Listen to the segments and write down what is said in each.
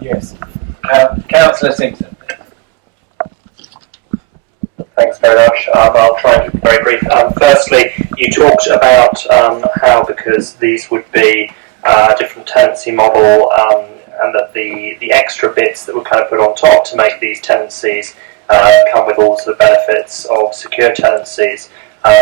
Yes. Councillor Simpson. Thanks very much. I'll try and keep it very brief. Firstly, you talked about how, because these would be a different tenancy model, and that the extra bits that were kind of put on top to make these tenancies come with all the benefits of secure tenancies,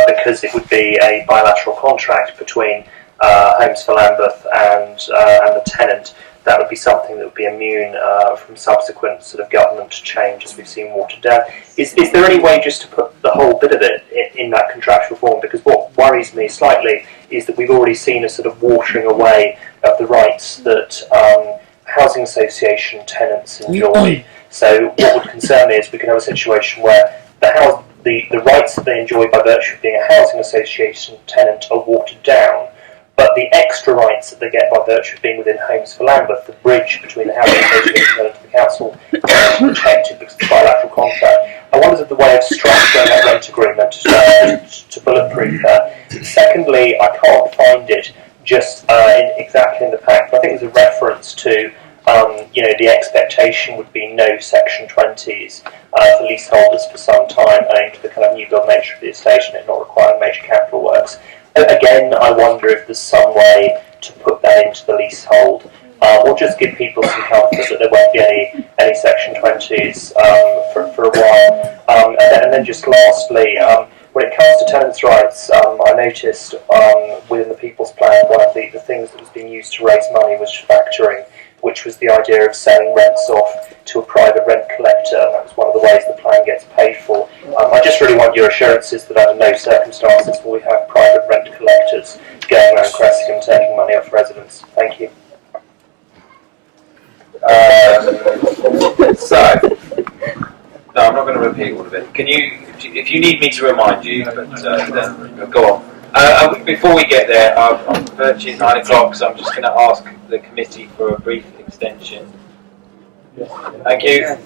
because it would be a bilateral contract between Homes for Lambeth and the tenant. That would be something that would be immune from subsequent sort of government change, as we've seen watered down. Is there any way just to put the whole bit of it in that contractual form? Because what worries me slightly is that we've already seen a sort of watering away of the rights that housing association tenants enjoy. So what would concern me is we could have a situation where the rights that they enjoy by virtue of being a housing association tenant are watered down, but the extra rights that they get by virtue of being within Homes for Lambeth, the bridge between the housing association and the council, is protected because it's a bilateral contract. I wondered if the way of structuring that rent agreement to bulletproof that. Secondly, I can't find it just exactly in the pack, but I think there's a reference to the expectation would be no Section 20s for leaseholders for some time, owing to the kind of new build nature of the estate and it not requiring major capital works. Again, I wonder if there's some way to put that into the leasehold, or just give people some comfort that there won't be any Section 20s for a while. And then just lastly, when it comes to tenants' rights, I noticed within the People's Plan, one of the things that was being used to raise money was factoring, which was the idea of selling rents off to a private rent collector, and that was one of the ways the plan gets paid for. I just really want your assurances that under no circumstances will we have private rent collectors going around Cressingham taking money off residents. Thank you. No, I'm not going to repeat all of it. Can you, if you need me to remind you, but then go on. Before we get there, I'm virtually 9 o'clock, so I'm just going to ask the committee for a brief extension. Thank you.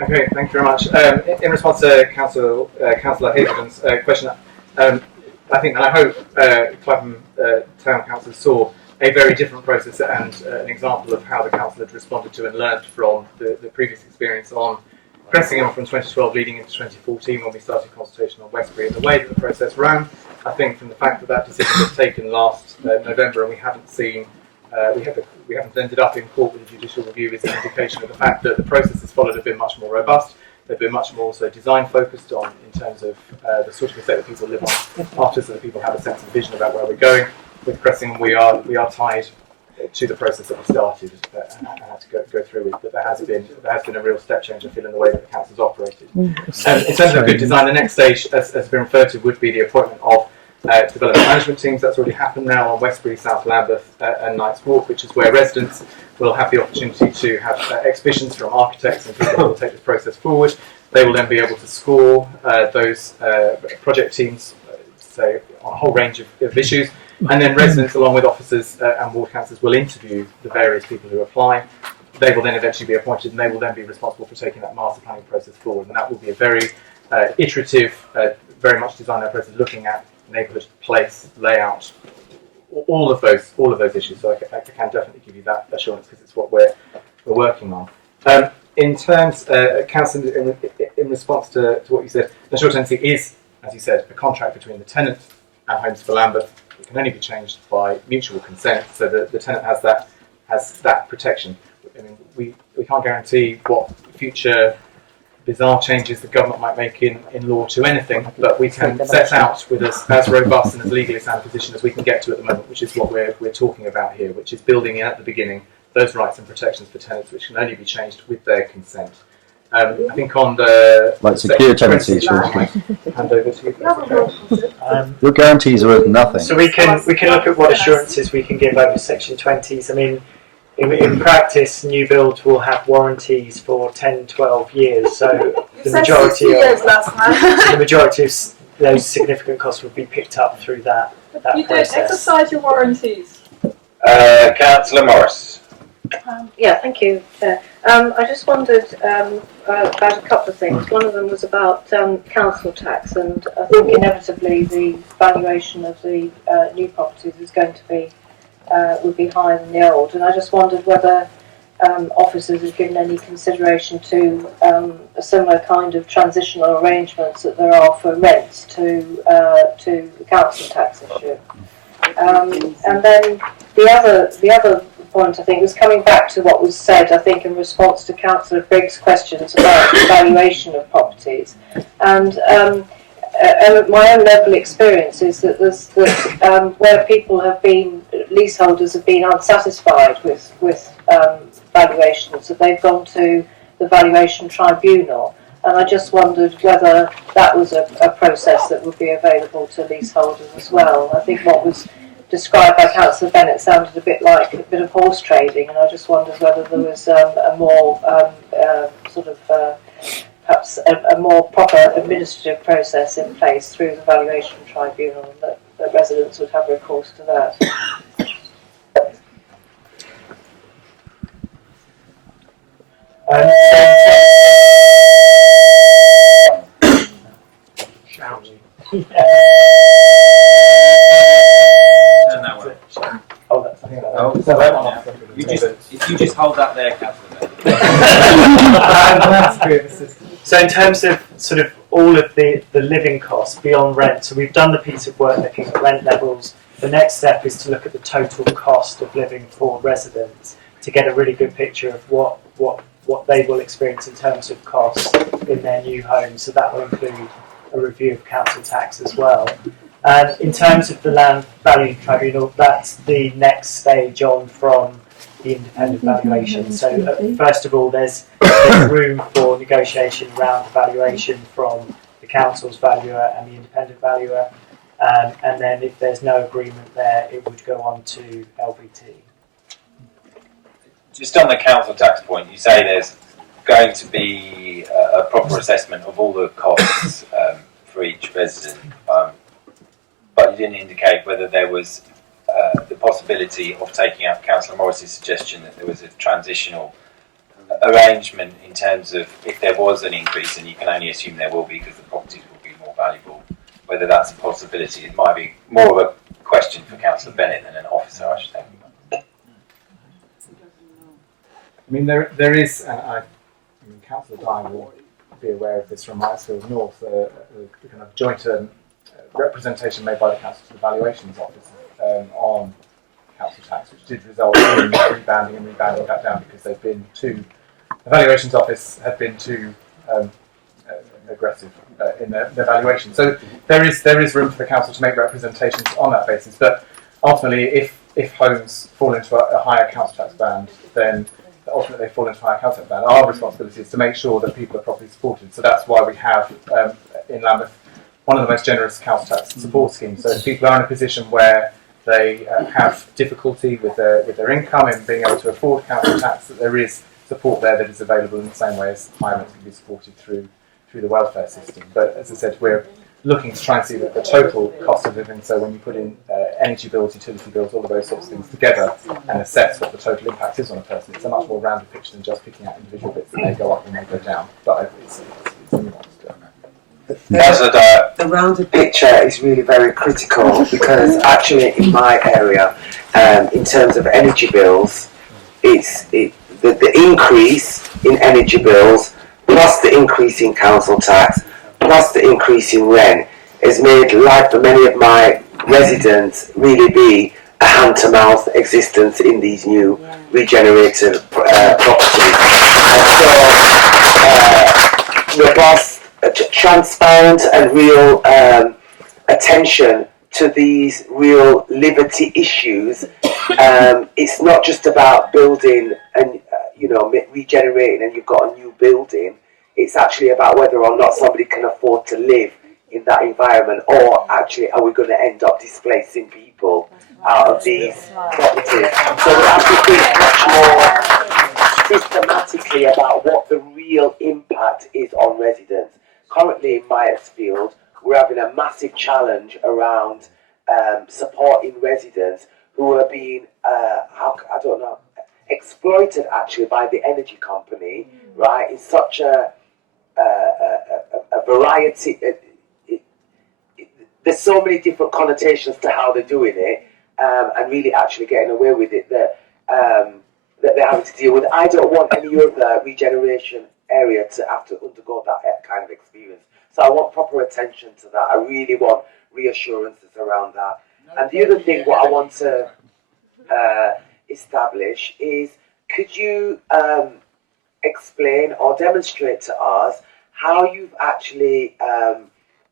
Okay, thank you very much. In response to Councillor Hazelden's question, I think and I hope Clapham Town Council saw a very different process and an example of how the council had responded to and learnt from the previous experience on Cressingham from 2012 leading into 2014 when we started consultation on Westbury. And the way that the process ran, I think from the fact that that decision was taken last November and we haven't seen, we haven't ended up in court with a judicial review, is an indication of the fact that the processes followed have been much more robust. They've been much more also design focused on in terms of the sort of estate that people live on after, so that people have a sense of vision about where we're going. With Cressingham, we are tied to the process that we started and had to go through with. But there has been a real step change, I feel, in the way that the council's operated. In terms of good design, the next stage, as has been referred to, would be the appointment of development management teams. That's already happened now on Westbury, South Lambeth and Knights Walk, which is where residents will have the opportunity to have exhibitions from architects and people who will take this process forward. They will then be able to score those project teams, say, on a whole range of issues. And then residents, along with officers and ward councillors, will interview the various people who apply. They will then eventually be appointed, and they will then be responsible for taking that master planning process forward. And that will be a very iterative, very much design process, looking at neighbourhood, place, layout, all of those issues. So I can definitely give you that assurance because it's what we're working on. In terms, council, in response to what you said, the short tenancy is, as you said, a contract between the tenant and Homes for Lambeth. It can only be changed by mutual consent, so the tenant has that protection. I mean, we can't guarantee what future bizarre changes the government might make in law to anything, but we can set out with as robust and as legally sound position as we can get to at the moment, which is what we're talking about here, which is building in at the beginning those rights and protections for tenants which can only be changed with their consent. I think on the like secure tenancies, for instance. Hand over to you. Your guarantees are worth nothing. So we can look at what assurances we can give over Section 20s. I mean, in practice, new builds will have warranties for 10, 12 years. So the majority of those significant costs would be picked up through that You process. don't exercise your warranties. Councillor Morris. Yeah, thank you, Chair. I just wondered about a couple of things. One of them was about council tax, and I think inevitably the valuation of the new properties is going to be would be higher than the old, and I just wondered whether officers have given any consideration to a similar kind of transitional arrangements that there are for rents to the council tax issue. And then the other point, I think, was coming back to what was said, I think, in response to Councillor Briggs' questions about the valuation of properties. And my own local experience is that there's where people have been, leaseholders have been unsatisfied with valuations, that they've gone to the valuation tribunal. And I just wondered whether that was a process that would be available to leaseholders as well. I think what was described by Councillor Bennett sounded a bit like a bit of horse trading, and I just wondered whether there was a more perhaps a more proper administrative process in place through the valuation tribunal, and that residents would have recourse to that. If you just hold that there, Councillor. So in terms of sort of all of the living costs beyond rent, so we've done the piece of work looking at rent levels. The next step is to look at the total cost of living for residents to get a really good picture of what they will experience in terms of costs in their new homes. So that will include a review of council tax as well. And in terms of the land value tribunal, that's the next stage on from the independent valuation. So first of all, there's room for negotiation around valuation from the council's valuer and the independent valuer. And then if there's no agreement there, it would go on to LVT. Just on the council tax point, you say there's going to be a proper assessment of all the costs for each resident, but you didn't indicate whether there was the possibility of taking up Councillor Morris's suggestion that there was a transitional arrangement in terms of if there was an increase, and you can only assume there will be because the properties will be more valuable, whether that's a possibility. It might be more of a question for Councillor Bennett than an officer, I should think. I mean, there is, and Councillor Dyer will be aware of this from Wrightsfield North, a kind of joint representation made by the council to the valuations office on council tax, which did result in rebanding that down because they've been too. The valuations office had been too aggressive in their valuation. So there is room for the council to make representations on that basis. But ultimately, if homes fall into a higher council tax band, then ultimately they fall into a higher council tax band. Our responsibility is to make sure that people are properly supported. So that's why we have in Lambeth one of the most generous council tax support schemes. So if people are in a position where they have difficulty with their income and being able to afford council tax, that there is support there that is available in the same way as higher rents can be supported through the welfare system. But as I said, we're looking to try and see the total cost of living. So when you put in energy bills, utility bills, all of those sorts of things together and assess what the total impact is on a person, it's a much more rounded picture than just picking out individual bits that may go up and may go down. But it's nuanced. The rounded picture is really very critical because actually in my area, in terms of energy bills, the increase in energy bills plus the increase in council tax plus the increase in rent has made life for many of my residents really be a hand-to-mouth existence in these new regenerated properties. And so robust, transparent and real attention to these real liberty issues. It's not just about building and regenerating and you've got a new building. It's actually about whether or not somebody can afford to live in that environment, or actually are we going to end up displacing people out of these properties. So we have to think much more systematically about what the real impact is on residents. Currently in Myersfield, we're having a massive challenge around supporting residents who are being, exploited actually by the energy company, right? It's such a variety. There's so many different connotations to how they're doing it, and really actually getting away with it that that they're having to deal with. I don't want any other regeneration area to have to undergo that kind of experience. So I want proper attention to that. I really want reassurances around that. And the other thing, what I want to establish is, could you explain or demonstrate to us how you've actually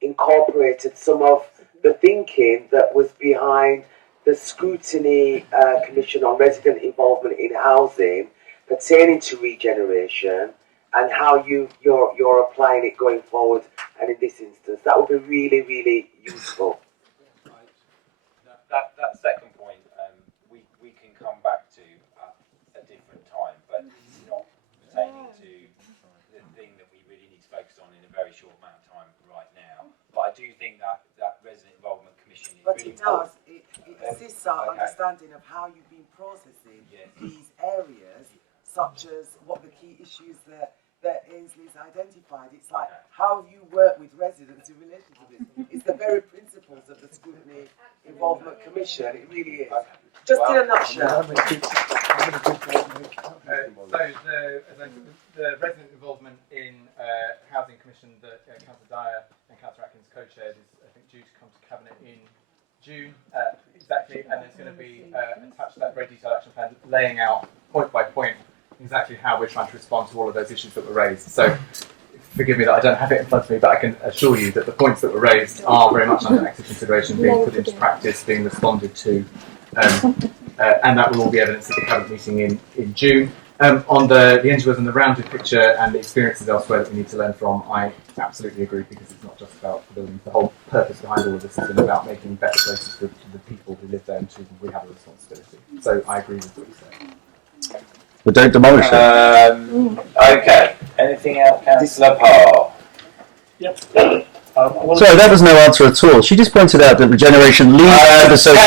incorporated some of the thinking that was behind the Scrutiny Commission on Resident Involvement in Housing pertaining to regeneration, and how you're applying it going forward, and in this instance, that would be really, really useful. That second point, we can come back to at a different time, but it's not pertaining to the thing that we really need to focus on in a very short amount of time right now. But I do think that resident involvement commission is really important. It assists our understanding of how you've been processing these areas, such as what the key issues that Ainsley's identified. It's like how you work with residents in relation to this. It's the very principles of the Scrutiny Involvement Commission. It really is. Just in a nutshell. So the resident involvement in housing commission that Councillor Dyer and Councillor Atkins co-chaired is, I think, due to come to cabinet in June, exactly, and there's going to be attached to that very detailed action plan, laying out point by point exactly how we're trying to respond to all of those issues that were raised. So forgive me that I don't have it in front of me, but I can assure you that the points that were raised are very much under active consideration, being put into practice, being responded to, and that will all be evidenced at the cabinet meeting in June. On the NGOs and the rounded picture and the experiences elsewhere that we need to learn from, I absolutely agree, because it's not just about the buildings. The whole purpose behind all of this is about making better places for the people who live there and to whom we have a responsibility. So I agree with what you say. But don't demolish it. Okay. Anything else, Councillor Parr? Yep. Sorry, that was no answer at all. She just pointed out that regeneration leads to the social